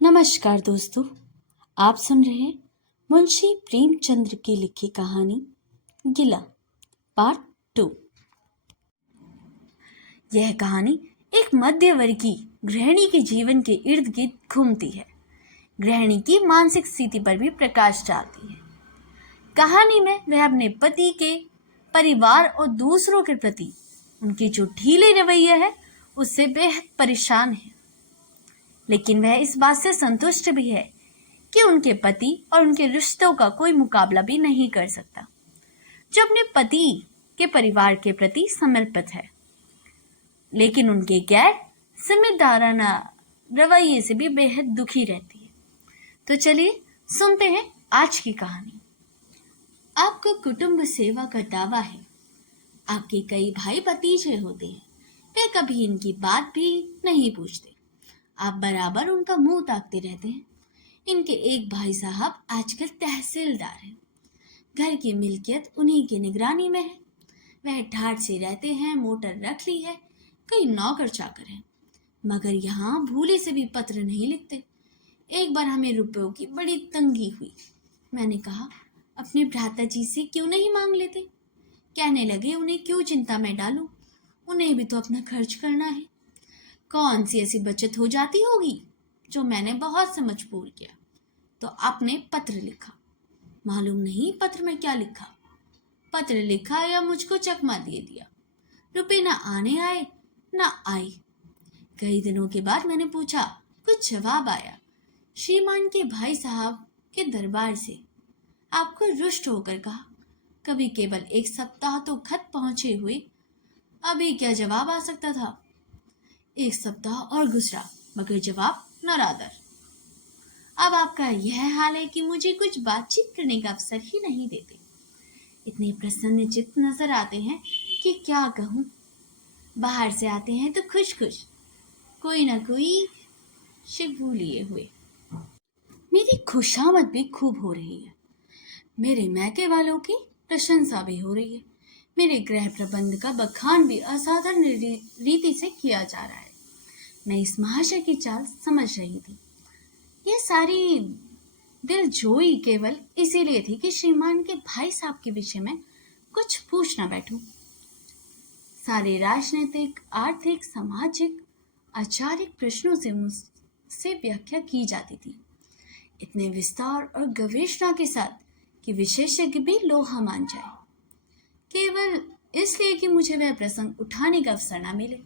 नमस्कार दोस्तों, आप सुन रहे हैं मुंशी प्रेमचंद्र की लिखी कहानी गिला पार्ट 2। यह कहानी एक मध्यवर्गीय गृहिणी के जीवन के इर्द गिर्द घूमती है। गृहिणी की मानसिक स्थिति पर भी प्रकाश डालती है। कहानी में वह अपने पति के परिवार और दूसरों के प्रति उनकी जो ढीले रवैया है उससे बेहद परेशान है, लेकिन वह इस बात से संतुष्ट भी है कि उनके पति और उनके रिश्तों का कोई मुकाबला भी नहीं कर सकता, जो अपने पति के परिवार के प्रति समर्पित है, लेकिन उनके गैर जिम्मेदाराना रवैये से भी बेहद दुखी रहती है। तो चलिए सुनते हैं आज की कहानी। आपको कुटुंब सेवा का दावा है। आपके कई भाई भतीजे होते हैं, वे कभी इनकी बात भी नहीं पूछते। आप बराबर उनका मुंह ताकते रहते हैं। इनके एक भाई साहब आजकल तहसीलदार हैं। घर की मिल्कियत उन्हीं की निगरानी में है। वह ठाठ से रहते हैं, मोटर रख ली है, कई नौकर चाकर हैं, मगर यहाँ भूले से भी पत्र नहीं लिखते। एक बार हमें रुपयों की बड़ी तंगी हुई। मैंने कहा, अपने भ्राता जी से क्यों नहीं मांग लेते? कहने लगे, उन्हें क्यों चिंता में डालूं, उन्हें भी तो अपना खर्च करना है। कौन सी ऐसी बचत हो जाती होगी जो मैंने बहुत से मजबूर किया। तो आपने पत्र लिखा। मालूम नहीं पत्र में क्या लिखा। पत्र लिखा या मुझको चकमा दे दिया। रुपए ना आने आए ना आए। कई दिनों के बाद मैंने पूछा, कुछ जवाब आया। श्रीमान के भाई साहब के दरबार से। आपको रुष्ट होकर कहा, कभी केवल एक सप्ताह तो खत पहुंचे हुए, अभी क्या जवाब आ सकता था। एक सप्ताह और गुजरा, मगर जवाब नरादर। अब आपका यह हाल है कि मुझे कुछ बातचीत करने का अवसर ही नहीं देते। इतने प्रसन्नचित्त नजर आते हैं कि क्या कहूँ। बाहर से आते हैं तो खुश खुश, कोई ना कोई शिकवू लिए हुए। मेरी खुशामद भी खूब हो रही है। मेरे मैके वालों की प्रशंसा भी हो रही है। मेरे गृह प्रबंध का बखान भी असाधारण रीति से किया जा रहा है। मैं इस महाशय की चाल समझ रही थी। यह सारी दिलजोई केवल इसीलिए थी कि श्रीमान के भाई साहब के विषय में कुछ पूछ न बैठूं। सारे राजनीतिक, आर्थिक, सामाजिक, आचारिक प्रश्नों से मुझसे व्याख्या की जाती थी, इतने विस्तार और गवेषणा के साथ कि विशेषज्ञ भी लोहा मान जाए, केवल इसलिए कि मुझे वह प्रसंग उठाने का अवसर न मिले।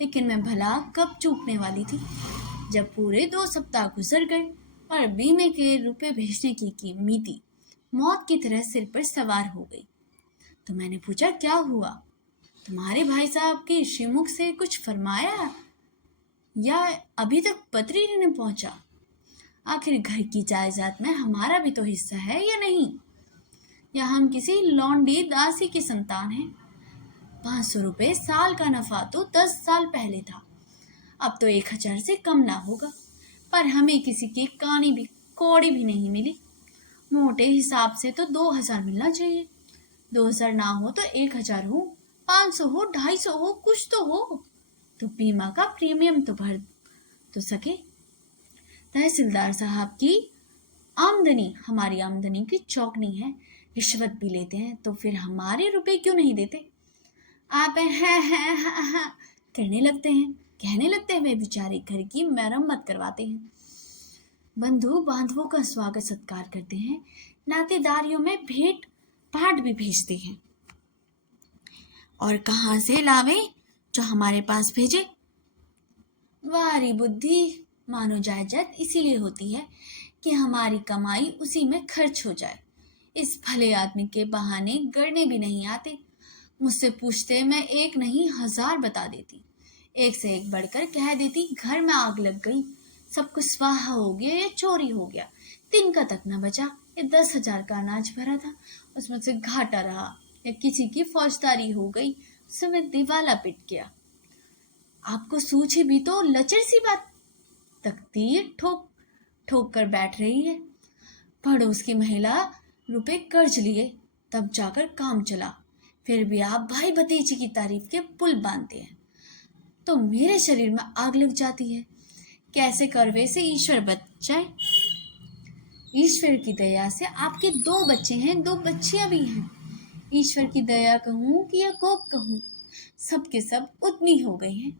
लेकिन मैं भला कब चूकने वाली थी, जब पूरे 2 सप्ताह गुजर गए और बीमे के रुपए भेजने की मिति मौत की तरह सिर पर सवार हो गई। तो मैंने पूछा, क्या हुआ? तुम्हारे भाई साहब के श्रीमुख से कुछ फरमाया या अभी तक पत्र ही नहीं पहुंचा? आखिर घर की जायदाद में हमारा भी तो हिस्सा है या नहीं? या हम किसी लौंडी दासी की संतान हैं? 500 रुपये साल का नफा तो 10 साल पहले था, अब तो 1000 से कम ना होगा। पर हमें किसी की कौड़ी भी नहीं मिली। मोटे हिसाब से तो 2000 मिलना चाहिए। 2000 ना हो तो 1000 हो, 500 हो, 250 हो, कुछ तो हो, तो बीमा का प्रीमियम तो भर तो सके। तहसीलदार साहब की आमदनी हमारी आमदनी की चौगनी है। रिश्वत भी लेते हैं, तो फिर हमारे रुपए क्यों नहीं देते? आप हैं करने लगते हैं, कहने लगते हैं वे बेचारे घर की मरम्मत करवाते हैं, बंधु बांधवों का स्वागत सत्कार करते हैं, नातेदारियों में भेंट भाट भी भेजते हैं। और कहाँ से लावे जो हमारे पास भेजे? वारी बुद्धि, मानो जायदाद इसीलिए होती है कि हमारी कमाई उसी में खर्च हो जाए। इस भले आदमी के बहाने गड़ने भी नहीं आते। मुझसे पूछते, मैं एक नहीं 1000 बता देती। एक से एक बढ़कर कह देती, घर में आग लग गई, सब कुछ स्वाहा हो गया या चोरी हो गया, तिनका तक न बचा। ये 10,000 का अनाज भरा था, उसमें से घाटा रहा, या किसी की फौजदारी हो गई, उसमें दिवाला पिट गया। आपको सूझे भी तो लचर सी बात, तकदीर ठोक ठोक कर बैठ रही है। पड़ोस की महिला रुपए कर्ज लिए, तब जाकर काम चला। फिर भी आप भाई भतीजे की तारीफ के पुल बांधते हैं, तो मेरे शरीर में आग लग जाती है। कैसे करवे से ईश्वर बचाए। ईश्वर की दया से आपके 2 बच्चे हैं, 2 बच्चियां भी हैं। ईश्वर की दया कहूँ कि या कोप कहूँ, सब के सब उतनी हो गई हैं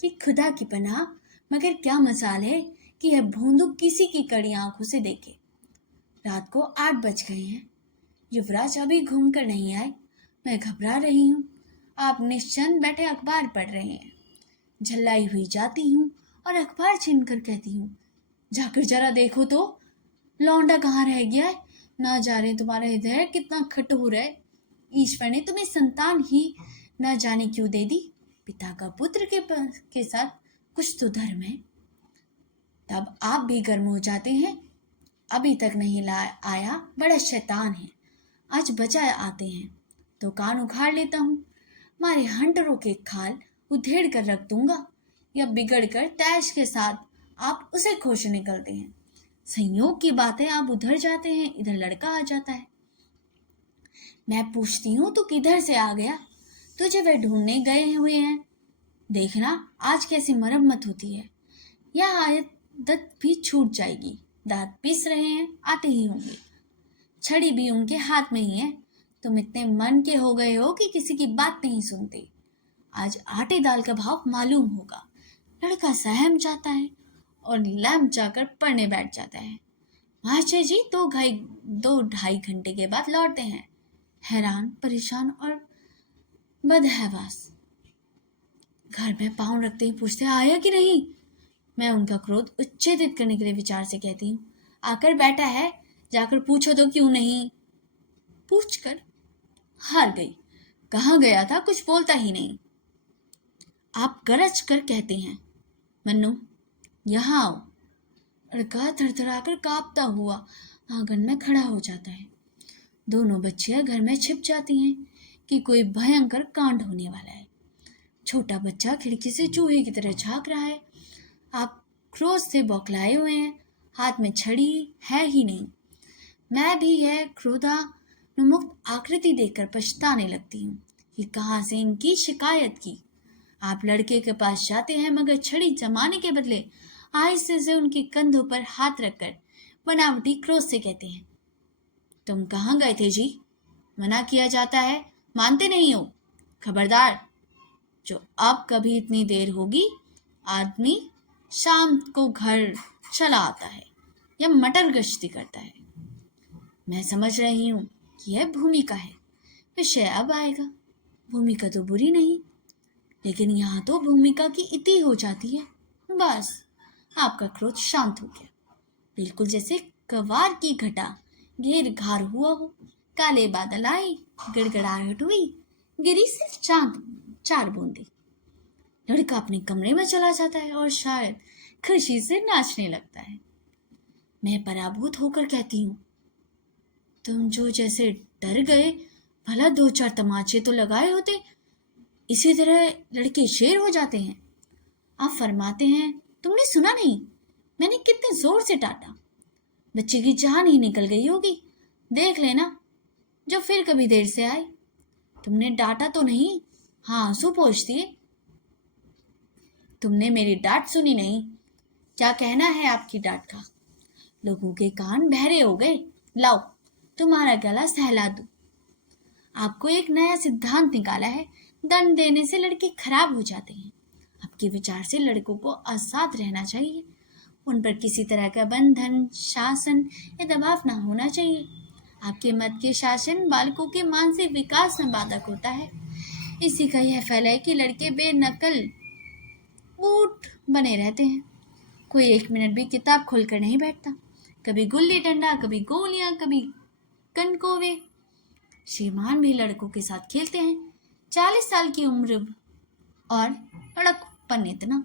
कि खुदा की पनाह। मगर क्या मजाल है कि यह भोंदू किसी की कड़ी आंखों से देखे। रात को 8 बज गए हैं। युवराज अभी घूम कर नहीं आए। मैं घबरा रही हूँ। आप निश्चिंत बैठे अखबार पढ़ रहे हैं। झल्लाई हुई जाती हूँ और अखबार छीनकर कहती हूँ, जाकर जरा देखो तो लौंडा कहाँ रह गया है। ना जाने तुम्हारा हृदय कितना कठोर है। ईश्वर ने तुम्हें संतान ही न जाने क्यों दे दी। पिता का पुत्र के साथ कुछ तो धर्म है। तब आप भी गर्म हो जाते हैं। अभी तक नहीं आया, बड़ा शैतान है। आज बचा आते हैं तो कान उखाड़ लेता हूँ। मारे हंटरों के खाल उधेड़ कर रख दूंगा, या बिगड़ कर तैश के साथ आप उसे खोज निकलते हैं। संयोग की बात है, आप उधर जाते हैं, इधर लड़का आ जाता है। मैं पूछती हूँ तू किधर से आ गया। तुझे वे ढूंढने गए हुए हैं। देखना आज कैसी मरम्मत होती है। यह आदत भी छूट जाएगी। दांत पीस रहे हैं, आते ही होंगे। छड़ी भी उनके हाथ में ही है। तुम इतने मन के हो गए हो कि किसी की बात नहीं सुनते। आज आटे दाल का भाव मालूम होगा। लड़का सहम जाता है और लैंप जाकर पढ़ने बैठ जाता है। मास्टर जी 2-2.5 घंटे के बाद लौटते हैं, हैरान, परेशान और बदहवास। घर में पाँव रखते ही पूछते आया कि नहीं। मैं उनका क्रोध उच्छेदित करने के लिए विचार से कहती हूँ, आकर बैठा है, जाकर पूछो तो क्यों नहीं। पूछकर हार गई। कहाँ गया था, कुछ बोलता ही नहीं। आप गरज कर कहते हैं, मन्नू यहाँ आओ। लड़का थरथराकर कांपता हुआ आंगन में खड़ा हो जाता है। दोनों बच्चियां घर में छिप जाती हैं कि कोई भयंकर कांड होने वाला है। छोटा बच्चा खिड़की से चूहे की तरह झांक रहा है। आप क्रोध से बौखलाए हुए हैं, हाथ में छड़ी है ही नहीं। मैं भी यह क्रोधानुमुक्त आकृति देखकर पछताने लगती हूँ कि कहाँ से इनकी शिकायत की। आप लड़के के पास जाते हैं, मगर छड़ी जमाने के बदले आहिस्ते से उनके कंधों पर हाथ रखकर बनावटी क्रोध से कहते हैं, तुम कहाँ गए थे जी। मना किया जाता है, मानते नहीं हो। खबरदार, जो अब कभी इतनी देर होगी, आदमी शाम को घर चला आता है या मटर गश्ती करता है। मैं समझ रही हूँ कि यह भूमिका है, विषय अब आएगा। भूमिका तो बुरी नहीं, लेकिन यहाँ तो भूमिका की इति हो जाती है। बस आपका क्रोध शांत हो गया, बिल्कुल जैसे कवार की घटा घेर घार हुआ हो। काले बादल आए, गड़गड़ाहट हुई, गिरी सिर्फ 4 बूंदी। लड़का अपने कमरे में चला जाता है और शायद खुशी से नाचने लगता है। मैं पराभूत होकर कहती हूँ, तुम जो जैसे डर गए, भला 2-4 तमाचे तो लगाए होते। इसी तरह लड़के शेर हो जाते हैं। आप फरमाते हैं, तुमने सुना नहीं, मैंने कितने जोर से डांटा। बच्चे की जान ही निकल गई होगी। देख लेना जो फिर कभी देर से आए। तुमने डांटा तो नहीं। हाँ, आंसू पोंछ दिए। तुमने मेरी डांट सुनी नहीं। क्या कहना है आपकी डांट का। लोगों के कान बहरे हो गए। लाओ तुम्हारा गला सहला दूं। आपको एक नया सिद्धांत निकाला है, दंड देने से लड़के खराब हो जाते हैं। आपके विचार से लड़कों को आजाद रहना चाहिए। उन पर किसी तरह का बंधन, शासन या दबाव ना होना चाहिए। आपके मत के शासन बालकों के मानसिक विकास में बाधक होता है। इसी का यह फल है कि लड़के बेनकल ऊंट बने रहते हैं। कोई 1 मिनट भी किताब खोलकर नहीं बैठता। कभी गुल्ली डंडा, कभी गोलियां, कभी कनकोवे। श्रीमान भी लड़कों के साथ खेलते हैं। 40 साल की उम्र और लड़कपन इतना।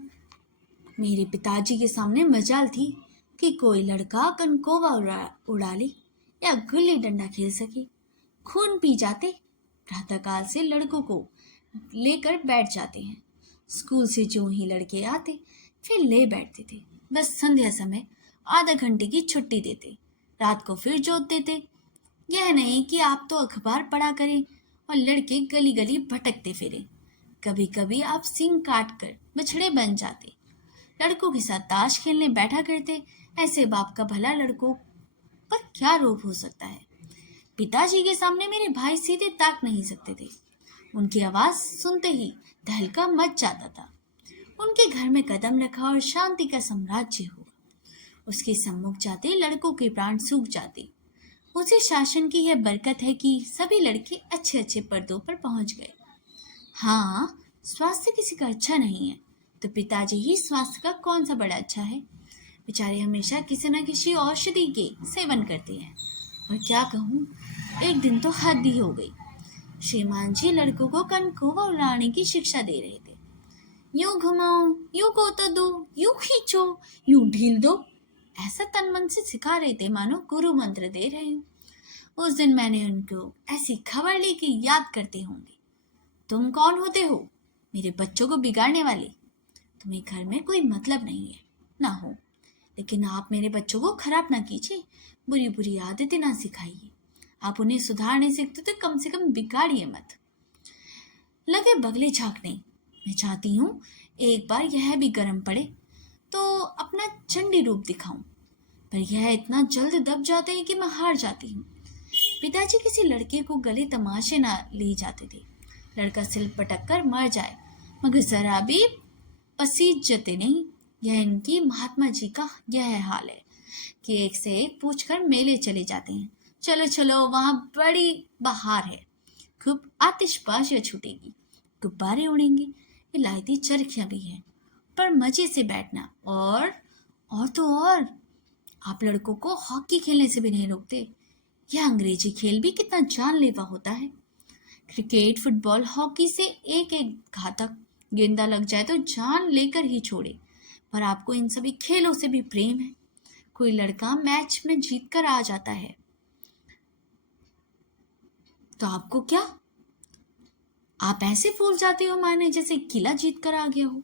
मेरे पिताजी के सामने मजाल थी कि कोई लड़का कनकोवा उड़ा ले या गुल्ली डंडा खेल सके। खून पी जाते। प्रातःकाल से लड़कों को लेकर बैठ जाते हैं। स्कूल से जो ही लड़के आते फिर ले बैठते थे। बस संध्या समय आधा घंटे की छुट्टी देते, रात को फिर जोत देते। यह नहीं कि आप तो अखबार पढ़ा करें और लड़के गली गली भटकते फिरे। कभी कभी आप सींग काट कर बछड़े बन जाते। लड़कों के साथ ताश खेलने बैठा करते। ऐसे बाप का भला लड़कों पर क्या रोब हो सकता है। पिताजी के सामने मेरे भाई सीधे ताक नहीं सकते थे। उनकी आवाज सुनते ही तहलका मच जाता था। उनके घर में कदम रखा और शांति का साम्राज्य हुआ। उसके सम्मुख जाते लड़कों के प्राण सूख जाते। उसी शासन की यह बरकत है कि सभी लड़के अच्छे अच्छे पर्दों पर पहुंच गए। हाँ, स्वास्थ्य किसी का अच्छा नहीं है तो पिताजी ही स्वास्थ्य का कौन सा बड़ा अच्छा है। बेचारे हमेशा किसी न किसी औषधि के सेवन करते हैं। और क्या कहूँ, एक दिन तो हद ही हो गई। श्रीमान जी लड़कों को कनकोवा उड़ाने की शिक्षा दे रहे थे। यूं घुमाओ, यूं गोता दो, यूं खींचो, यूं ढील दो, ऐसा तन मन से सिखा रहे थे मानो गुरु मंत्र दे रहे हो। उस दिन मैंने उनको ऐसी खबर ली कि याद करते होंगे, तुम कौन होते हो मेरे बच्चों को बिगाड़ने वाले। तुम्हें घर में कोई मतलब नहीं है ना हो, लेकिन आप मेरे बच्चों को खराब ना कीजिए, बुरी बुरी आदतें ना सिखाइए। आप उन्हें सुधारने सीखते तो कम से कम बिगाड़िए मत। लगे बगले झांकने। मैं चाहती हूँ एक बार यह भी गर्म पड़े तो अपना चंडी रूप दिखाऊं, पर यह इतना जल्द दब जाते हैं कि मैं हार जाती हूँ। पिताजी किसी लड़के को गले तमाशे ना ले जाते थे। लड़का सिल पटक कर मर जाए मगर जरा भी पसीजते नहीं। यह इनकी महात्मा जी का यह हाल है कि एक से एक पूछकर मेले चले जाते हैं। चलो चलो, वहां बड़ी बहार है, खूब आतिशबाजियां छूटेगी, गुब्बारे उड़ेंगे, इलायती चरखियां भी हैं, पर मजे से बैठना। और तो और आप लड़कों को हॉकी खेलने से भी नहीं रोकते। यह अंग्रेजी खेल भी कितना जानलेवा होता है। क्रिकेट, फुटबॉल, हॉकी से एक एक घातक। गेंदा लग जाए तो जान लेकर ही छोड़े। पर आपको इन सभी खेलों से भी प्रेम है। कोई लड़का मैच में जीत कर आ जाता है तो आपको क्या, आप ऐसे फूल जाते हो माने जैसे किला जीत कर आ गया हो।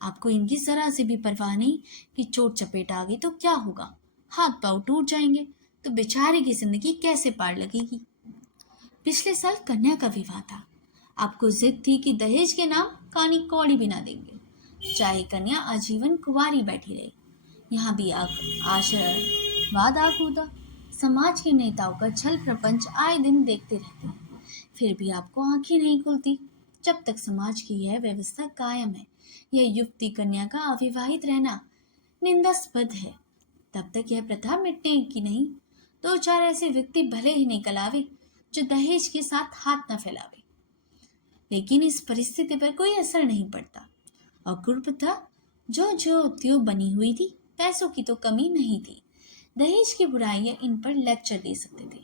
आपको इनकी जरा से भी परवाह नहीं कि चोट चपेट आ गई तो क्या होगा, हाथ पांव टूट जाएंगे तो बेचारे की जिंदगी कैसे पार लगेगी। पिछले साल कन्या का विवाह था। आपको जिद थी कि दहेज के नाम कानी कौड़ी भी ना देंगे, चाहे कन्या आजीवन कुंवारी बैठी रहे। यहाँ भी आशीर्वाद आ कूदा। समाज के नेताओं का छल प्रपंच आए दिन देखते रहते हैं, फिर भी आपको आंखें नहीं खुलती। जब तक समाज की यह व्यवस्था कायम है, यह युवती कन्या का अविवाहित रहना निंदास्पद है, तब तक यह प्रथा मिटने की नहीं। दो चार ऐसे व्यक्ति भले ही निकल आवे जो दहेज के साथ हाथ न फैलावे, लेकिन इस परिस्थिति पर कोई असर नहीं पड़ता। और कुप्रथा जो जो त्यों बनी हुई थी, पैसों की तो कमी नहीं थी। दहेज की बुराइयां इन पर लेक्चर दे सकते थे,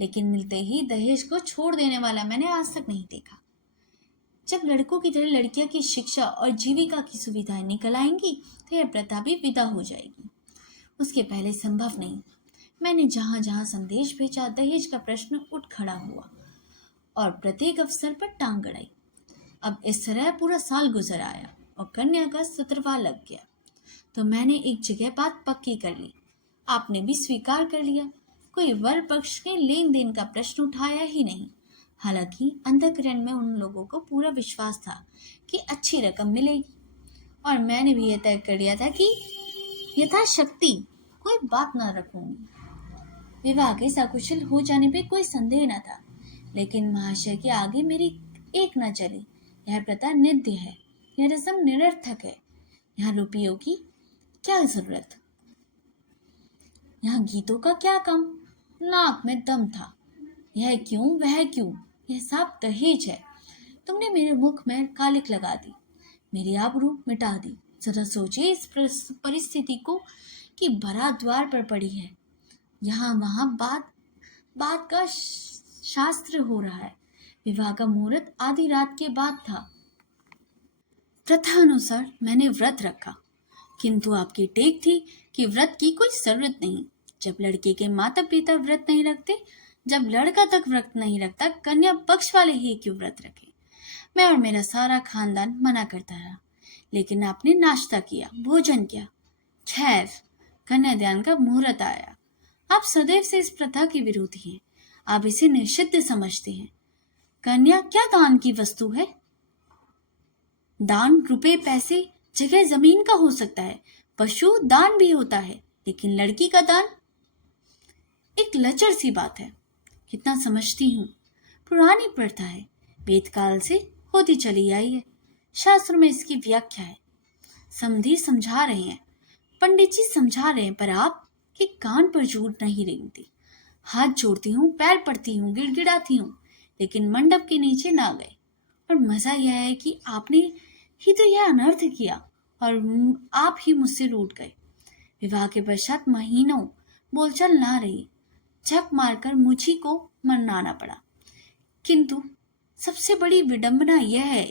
लेकिन मिलते ही दहेज को छोड़ देने वाला मैंने आज तक नहीं देखा। जब लड़कों की तरह लड़कियों की शिक्षा और जीविका की सुविधाएं निकल आएंगी तो यह प्रथा भी विदा हो जाएगी। उसके पहले संभव नहीं। मैंने जहां जहां संदेश भेजा, दहेज का प्रश्न उठ खड़ा हुआ और प्रत्येक अवसर पर टांग अड़ाई। अब इस तरह पूरा साल गुजर आया और कन्या का 17वां लग गया तो मैंने एक जगह बात पक्की कर ली। आपने भी स्वीकार कर लिया। कोई वर पक्ष ने लेन देन का प्रश्न उठाया ही नहीं। हालांकि अंतःकरण में उन लोगों को पूरा विश्वास था कि अच्छी रकम मिलेगी, और मैंने भी यह तय कर लिया था कि यथाशक्ति कोई बात न रखूंगी। विवाह के सकुशल हो जाने पे कोई संदेह न था, लेकिन महाशय के आगे मेरी एक न चली। यह प्रथा नित्य है, यह रस्म निरर्थक है। यहाँ रुपयों की क्या जरूरत, यहाँ गीतों का क्या कम। नाक में दम था। यह क्यों, वह क्यों, यह सब दहेज है। तुमने मेरे मुख में कालिक लगा दी, मेरी आबरू मिटा दी। जरा सोचिए इस परिस्थिति को कि बारात द्वार पर पड़ी है, यहाँ वहाँ बात का शास्त्र हो रहा है। विवाह का मुहूर्त आधी रात के बाद था। प्रथा अनुसार मैंने व्रत रखा, किंतु आपकी टेक थी कि व्रत की कोई जरूरत नहीं। जब लड़के के माता पिता व्रत नहीं रखते, जब लड़का तक व्रत नहीं रखता, कन्या पक्ष वाले ही क्यों व्रत रखे। मैं और मेरा सारा खानदान मना करता रहा, लेकिन आपने नाश्ता किया, भोजन किया। खैर, कन्यादान का मुहूर्त आया। आप सदैव से इस प्रथा के विरोधी हैं। आप इसे निषिद्ध समझते हैं। कन्या क्या दान की वस्तु है? दान रुपए पैसे जगह जमीन का हो सकता है, पशु दान भी होता है, लेकिन लड़की का दान एक लचर सी बात है। कितना समझती हूँ, पुरानी प्रथा है, वेदकाल से होती चली आई है। शास्त्रों में इसकी व्याख्या है। समधी समझा रहे हैं, पंडित जी समझा रहे हैं, पर आप के कान पर जूट नहीं रेंगती। हाथ जोड़ती हूँ, पैर पड़ती हूँ, गिड़गिड़ाती हूँ, लेकिन मंडप के नीचे ना गए। और मजा यह है कि आपने ही तो यह अनर्थ किया और आप ही मुझसे रूठ गए। विवाह के पश्चात महीनों बोलचाल ना रही, झक मारकर मुझी को मनाना पड़ा। किंतु सबसे बड़ी विडंबना यह है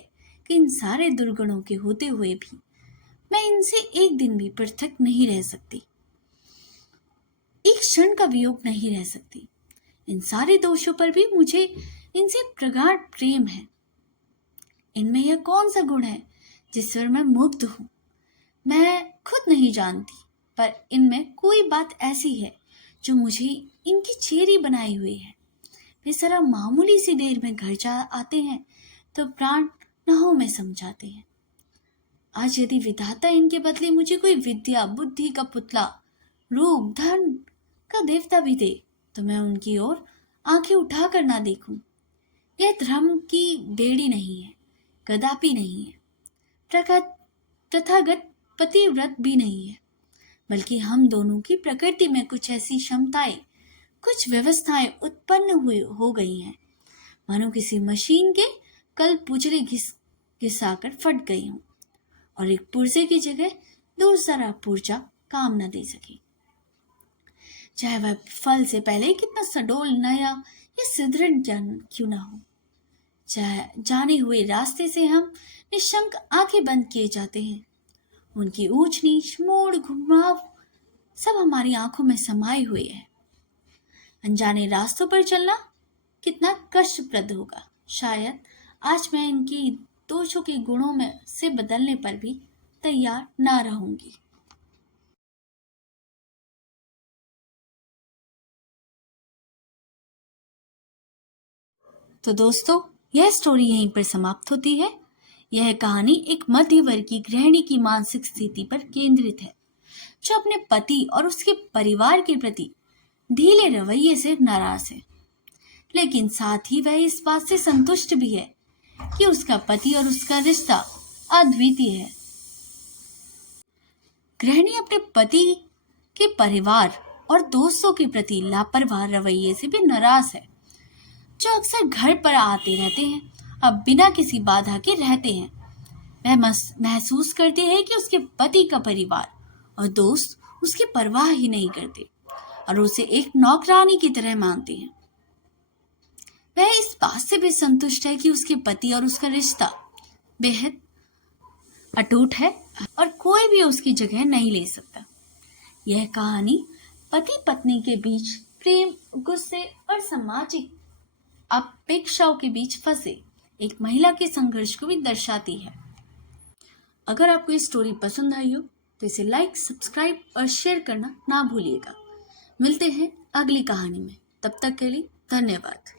कि इन सारे दुर्गुणों के होते हुए भी मैं इनसे एक दिन भी पृथक नहीं रह सकती, एक क्षण का वियोग नहीं रह सकती। इन सारे दोषों पर भी मुझे इनसे प्रगाढ़ प्रेम है। इनमें यह कौन सा गुण है जिस पर मैं मुग्ध हूं, मैं खुद नहीं जानती, पर इनमें कोई बात ऐसी है जो मुझे इनकी चेरी बनाई हुई है। वे जरा मामूली सी देर में घर जा आते हैं तो प्राण नाहों में सम जाते हैं। आज यदि विधाता इनके बदले मुझे कोई विद्या बुद्धि का पुतला, रूप धन का देवता भी दे, तो मैं उनकी ओर आंखें उठाकर ना देखूं। यह धर्म की बेड़ी नहीं है, कदापि नहीं है, प्रथागत पतिव्रत भी नहीं है, बल्कि हम दोनों की प्रकृति में कुछ ऐसी क्षमताएं, कुछ व्यवस्थाएं उत्पन्न हो गई हैं, मानो किसी मशीन के कल पुर्जे घिसाकर फट गई हूं और एक पुर्जे की जगह दूसरा पुर्जा काम न दे सके। चाहे वह फल से पहले कितना सडोल, नया या सुदृढ़ क्यों ना हो, चाहे जाने हुए रास्ते से हम निशंक आंखें बंद किए जाते हैं, उनकी ऊंच नीच, मोड़, घुमाव सब हमारी आंखों में समाये हुए है। अनजाने रास्तों पर चलना कितना कष्टप्रद होगा। शायद आज मैं इनकी दोषों के गुणों में से बदलने पर भी तैयार ना रहूंगी। तो दोस्तों, यह स्टोरी यहीं पर समाप्त होती है। यह कहानी एक मध्य वर्ग की गृहिणी की मानसिक स्थिति पर केंद्रित है, जो अपने पति और उसके परिवार के प्रति ढीले रवैये से नाराज है, लेकिन साथ ही वह इस बात से संतुष्ट भी है कि उसका पति और उसका रिश्ता अद्वितीय है। गृहिणी अपने पति के परिवार और दोस्तों के प्रति लापरवाह रवैये से भी नाराज है, जो अक्सर घर पर आते रहते हैं, अब बिना किसी बाधा के रहते हैं। वह महसूस करती है कि उसके पति का परिवार और दोस्त उसकी परवाह ही नहीं करते और उसे एक नौकरानी की तरह मानते हैं। वह इस बात से भी संतुष्ट है कि उसके पति और उसका रिश्ता बेहद अटूट है और कोई भी उसकी जगह नहीं ले सकता। यह कहानी पति पत्नी के बीच प्रेम, गुस्से और सामाजिक अपेक्षाओं के बीच फंसे एक महिला के संघर्ष को भी दर्शाती है। अगर आपको ये स्टोरी पसंद आई हो तो इसे लाइक, सब्सक्राइब और शेयर करना ना भूलिएगा। मिलते हैं अगली कहानी में, तब तक के लिए धन्यवाद।